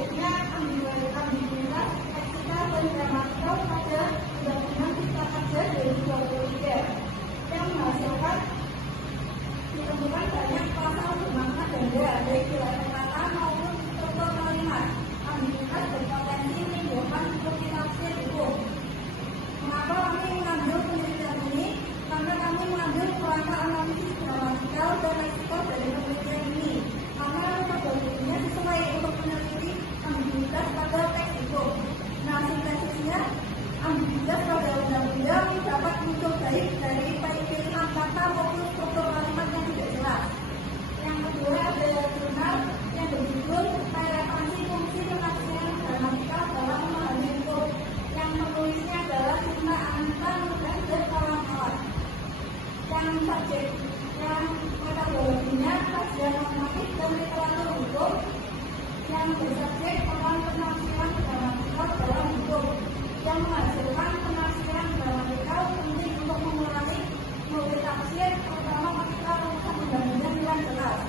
baiknya ambiguitas leksikal dan gramatikal pada Undang-Undang Cipta Kerja 2023 yang menghasilkan ditemukan banyak pasal bermakna ganda dari kilatan kata maupun struktur kalimat. Ambiguitas berpotensi menimbulkan multitafsir hukum. Mengapa kami mengambil penelitian ini? Karena kami mengambil kerangka analisis gramatikal dan leksikal dari penelitian ini. Karena metodologinya sesuai untuk meneliti ambiguitas pada teks hukum. Nah, sintesisnya ambiguitas pada undang-undang dapat muncul baik dari pilihan kata maupun struktur kalimat yang tidak jelas. Yang kedua ada jurnal yang berjudul Relevansi Fungsi Penafsiran Gramatikal dalam Memahami Hukum, yang menulisnya adalah Sinta Anita Nurdan dan kawan-kawan. Yang subjek yang metodologinya kajian normatif dan literatur hukum, yang bersubjek tentang penafsiran gramatikal dalam hukum, yang menghasilkan penafsiran gramatikal penting untuk mengurangi multitafsir, terutama ketika rumusan undang-undang yang jelas.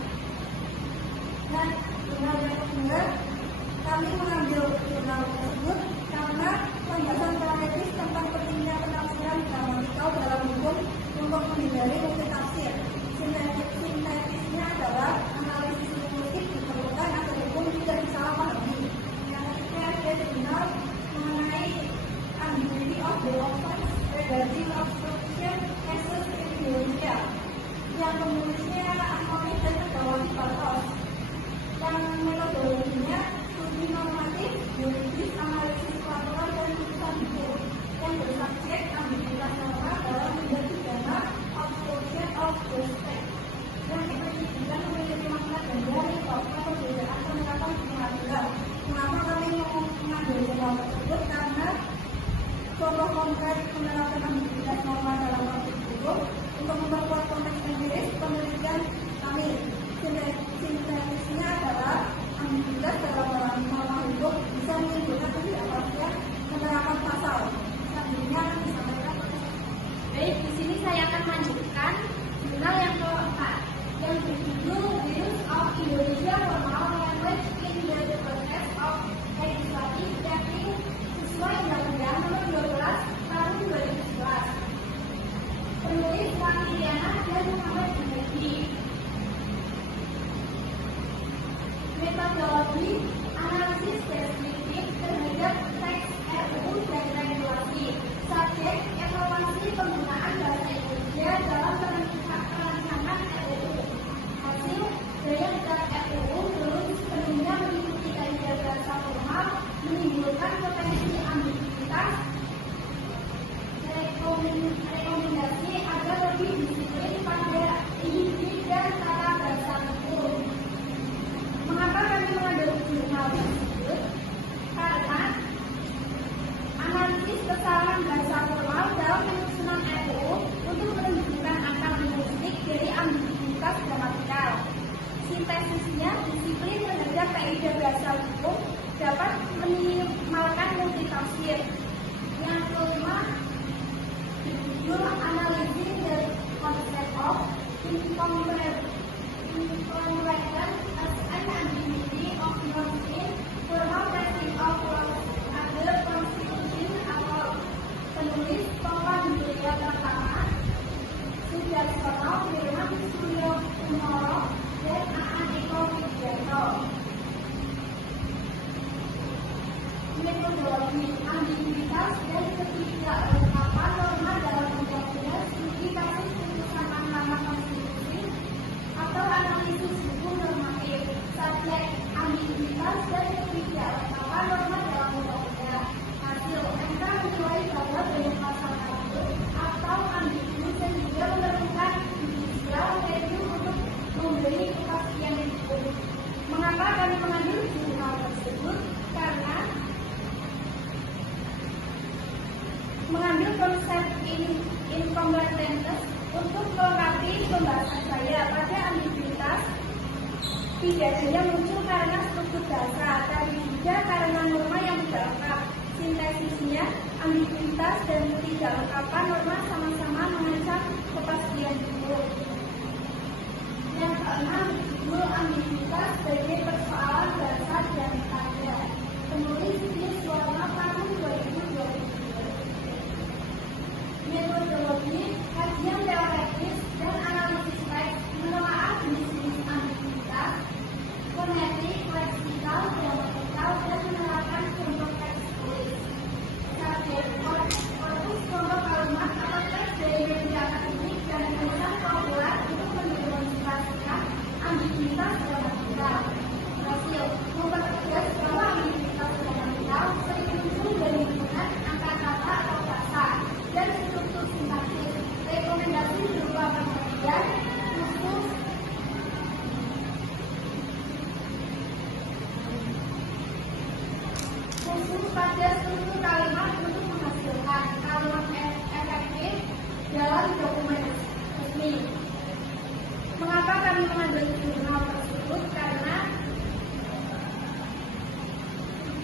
Dan jurnal yang kedua, kami mengambil jurnal tersebut karena pembahasan teoretis tentang pentingnya penafsiran gramatikal dalam hukum untuk menghindari multitafsir. Sintetisnya adalah analisis linguistik diperlukan agar hukum tidak disalahpahami. Yang ketiga ada jurnal mengenai ambiguity of the offense regarding obstruction cases in Indonesia, yang penulisnya Antoni dan Megawati Bartos. Yang metodologinya studi normatif, yuridis, analisis peraturan dan putusan hukum, yang bersubjek ambiguitas norma dalam tindak pidana obstruction of justice. Yang diperhatikan memiliki makna ganda atau perbedaan pendekatan di pengadilan. Mengapa kami mengambil jurnal tersebut? Karena contoh konkret penerapan ambiguitas norma dalam konteks hukum untuk memperkuat konteks empiris penelitian kami. Sintetisnya adalah ambiguitas dalam norma hukum bisa menimbulkan ketidakpastian penerapan pasal. Selanjutnya disampaikan. Baik, di sini saya akan melanjutkan jurnal yang keempat yang berjudul Views of Indonesia Formal Language in the Process of Legislative Drafting sesuai Undang-Undang Nomor 12 Tahun 2011. Penulis Wati Diana dan Muhammad Junaidi. Metodologi analisis deskriptif terhadap teks RUU dan regulasi. Subjek evaluasi penggunaan bahasa Indonesia dalam perancangan RUU. Hasil daya terhadap RUU belum sepenuhnya mengikuti kaidah bahasa formal, menimbulkan potensi ambiguitas. Rekomendasi agar lebih disiplin pada individu dan tata bahasa hukum. Mengapa kami mengambil jurnal tersebut? Karena analisis kesalahan bahasa formal dalam penyusunan RUU untuk menunjukkan akar linguistik dari ambiguitas gramatikal. Sintesisnya, disiplin terhadap kaidah bahasa hukum dapat meminimalkan multitafsir. Yang kelima, berjudul Analyzing the Concept of Incongruence as an Ambiguity of Norms in Formal Testing of Laws under Constitution atau penulis Topan Jaya Pertama, Sudarsono, Firman Suryo Kumoro, dan Aan Eko Widianto. Metodologi ambiguitas dan ketidaklengkapan norma dalam undang-undang studi kasus putusan Mahkamah Konstitusi atau analisis hukum normatif. Subjek ambiguitas dan ketidaklengkapan norma dalam undang-undang. Hasil MK menilai bahwa banyak pasal kabur atau ambigu sehingga memerlukan judicial review untuk memberi kepastian hukum. Mengapa kami mengambil jurnal tersebut? Karena mengambil konsep incompleteness untuk melengkapi pembahasan saya pada ambiguitas. Tidak hanya muncul karena struktur bahasa, tapi juga karena norma yang tidak lengkap. Sintesisnya, ambiguitas dan ketidaklengkapan norma sama-sama mengancam kepastian hukum. Yang keenam, ambiguitas sebagai persoalan bahasa dan tanda. pada struktur kalimat untuk menghasilkan kalimat efektif dalam dokumen resmi. Mengapa kami mengambil jurnal tersebut? Karena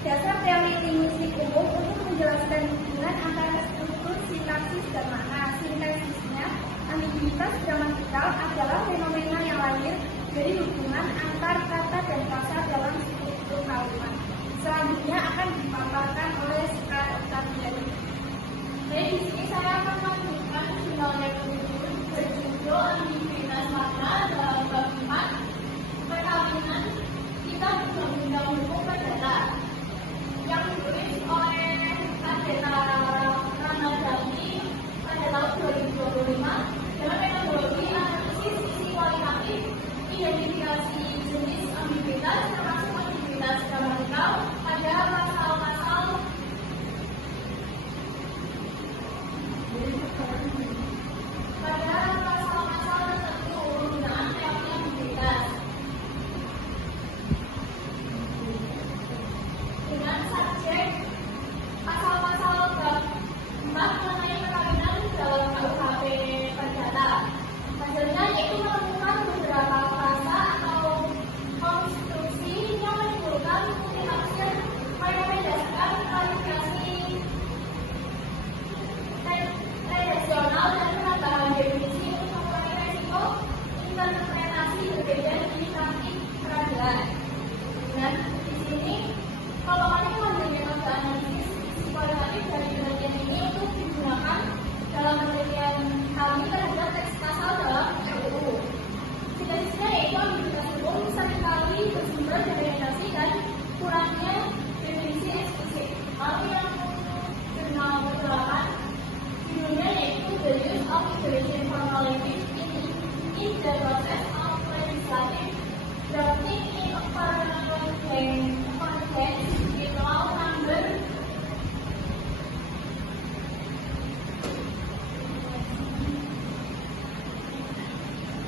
dasar teori linguistik umum untuk menjelaskan hubungan antara struktur, sintaksis, dan makna. Sintaksisnya, ambiguitas gramatikal adalah fenomena yang lahir dari hubungan antar kata dan frasa dalam struktur kalimat. Selanjutnya akan dipaparkan oleh Sekar Octaviani. Jadi di sini saya akan melanjutkan jurnal yang berjudul ambiguitas makna dalam bab 5 perkawinan kita undang-undang hukum perdata yang ditulis oleh Pendeta Ramadhani pada tahun 2025 dengan metodologi analisis sisi kualitatif, identifikasi jenis ambiguitas termasuk ambiguitas gramatikal pada pasal-pasal tertentu penggunaan teori ambiguitas dengan subjek pasal-pasal bab 4 mengenai perkawinan dalam KUHP Perdata. Hasilnya yaitu menemukan beberapa frasa atau konstruksi yang menimbulkan multitafsir pada berdasarkan klarifikasi redaksional dan penambahan definisi untuk mengurangi resiko interpretasi berbeda di praktik peradilan. Dan di sini kalau kami mengambil metode analisis kualitatif dari bagian ini untuk digunakan dalam penelitian kami terhadap teks pasal dalam RUU. Sintetisnya yaitu ambiguitas umum seringkali bersumber dari redaksi dan kurangnya definisi eksplisit. Lalu yang jurnal ke-8 judulnya yaitu The Use of Immigration Formalities in the Process of Legislative Drafting in Accordance with Law Number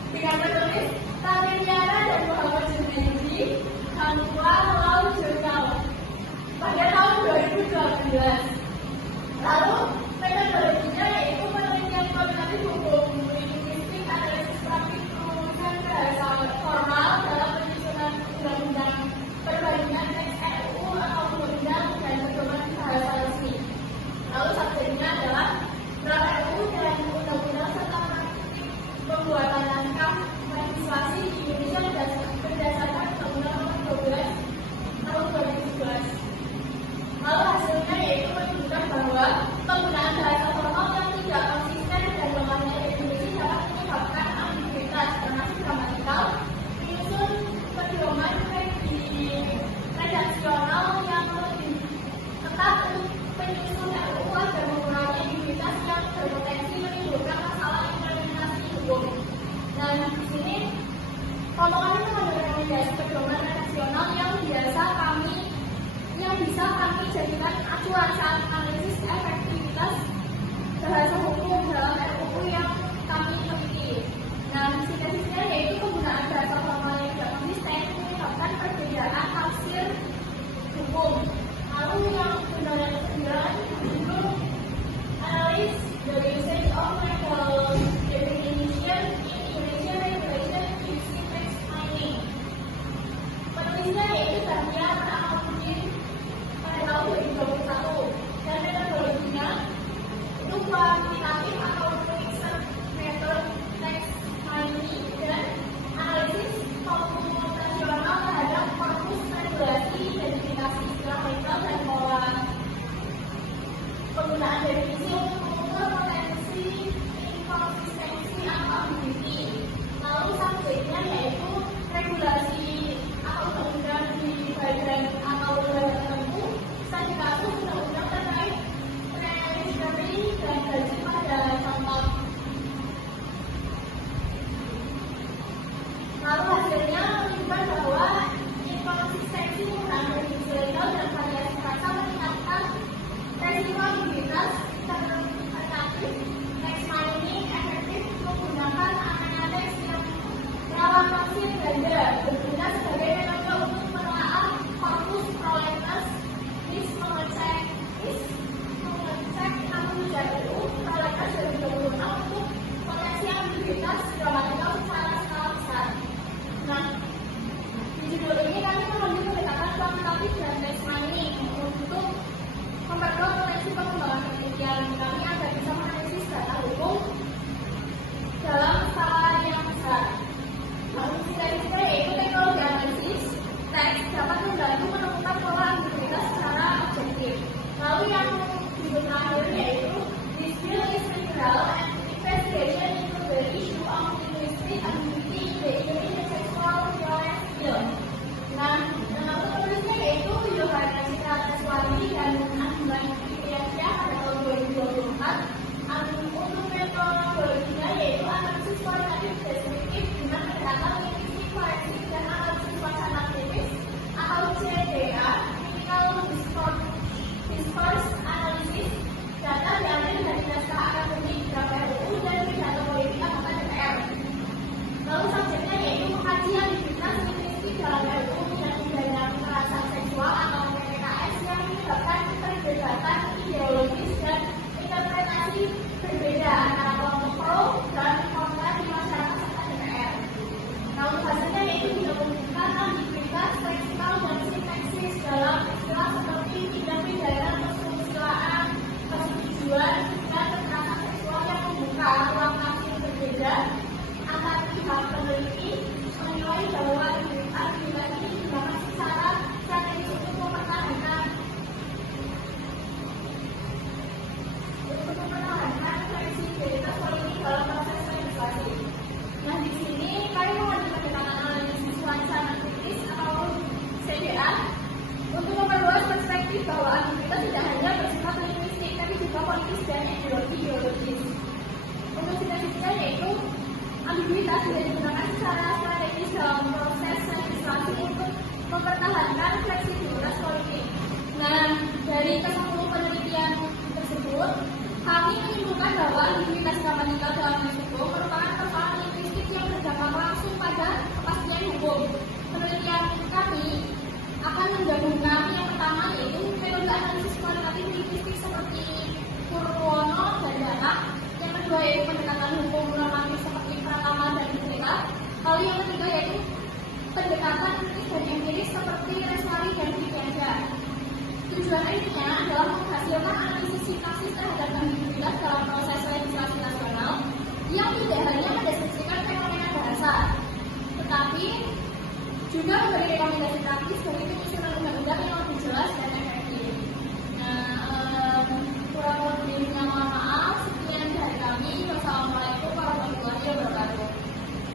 3 penulis Tamiara dan Muhammad Junaidi Hangua Law Journal pada tahun 2012. Lalu metodologinya yaitu penelitian kualitatif hukum, linguistik, analisis praktik, perumusan bahasa formal dalam penyusunan undang-undang perbandingan teks RUU atau undang-undang dan pedoman bahasa resmi. Lalu subjeknya adalah draft RUU dan undang-undang serta praktik pembuatan naskah legislasi di Indonesia berdasarkan Undang-Undang Nomor 12 Tahun 2011. Lalu hasilnya yaitu menunjukkan bahwa penggunaan bahasa formal yang tidak konsisten dan lemahnya definisi dapat menyebabkan ambiguitas termasuk gramatikal, menyusun pedoman redaksional yang lebih ketat untuk penyusun RUU dan mengurangi ambiguitas yang berpotensi menimbulkan masalah implementasi hukum. Dan di sini kami mengambil rekomendasi pedoman redaksional yang bisa kami jadikan acuan saat analisis efektivitas bahasa hukum dalam RUU yang kami teliti. Nah, sintesisnya yaitu penggunaan bahasa formal yang tidak konsisten menyebabkan perbedaan tafsir hukum. Lalu yang benar-benar kesembilan itu analyze the usage of legal definition in Indonesian regulation using text mining. Penulisnya yaitu Dahlia Rahmanuddin pada tahun 2021 dan metodologinya itu kuantitatif atau mixed method text mining dan analisis komputasional terhadap korpus regulasi, identifikasi istilah legal dan pola penggunaan definisi untuk mengukur potensi inkonsistensi atau ambiguity. Lalu subjeknya yaitu regulasi atau undang-undang di bagian atau lembaga tertentu, studi kasus undang-undang terkait preliminary dan gaji pada contoh. Lalu hasilnya menunjukkan bahwa inkonsistensi penggunaan definisi legal dan variasi kata meningkatkan resiko ambiguitas interpretatif. Text mining efektif menggunakan aneka teks yang rawan tafsir ganda berguna sebagai metode untuk menelaah korpus prolegnas, mengecek yaitu ambiguitas juga digunakan secara strategis dalam proses legislasi untuk mempertahankan fleksibilitas politik. Nah, dari ke-10 penelitian tersebut, kami menyimpulkan bahwa ambiguitas gramatikal dalam Meksiko merupakan persoalan linguistik yang berdampak langsung pada kepastian hukum. Penelitian kami akan menggabungkan yang pertama yaitu metode analisis kualitatif linguistik seperti Purwono dan Dana, yang kedua yaitu pendekatan hukum normatif seperti Pratama dan Bukrita, lalu yang ketiga yaitu pendekatan kritis dan empiris seperti Reswari dan Vivianda. Tujuan akhirnya adalah menghasilkan analisis sintaksis terhadap ambiguitas dalam proses legislasi nasional yang tidak hanya mendeskripsikan fenomena bahasa, tetapi juga memberi rekomendasi praktis dari penyusunan undang-undang yang lebih jelas dan efektif. Nah, kurang lebihnya mohon maaf. Sekian dari kami. Wassalamualaikum warahmatullahi wabarakatuh.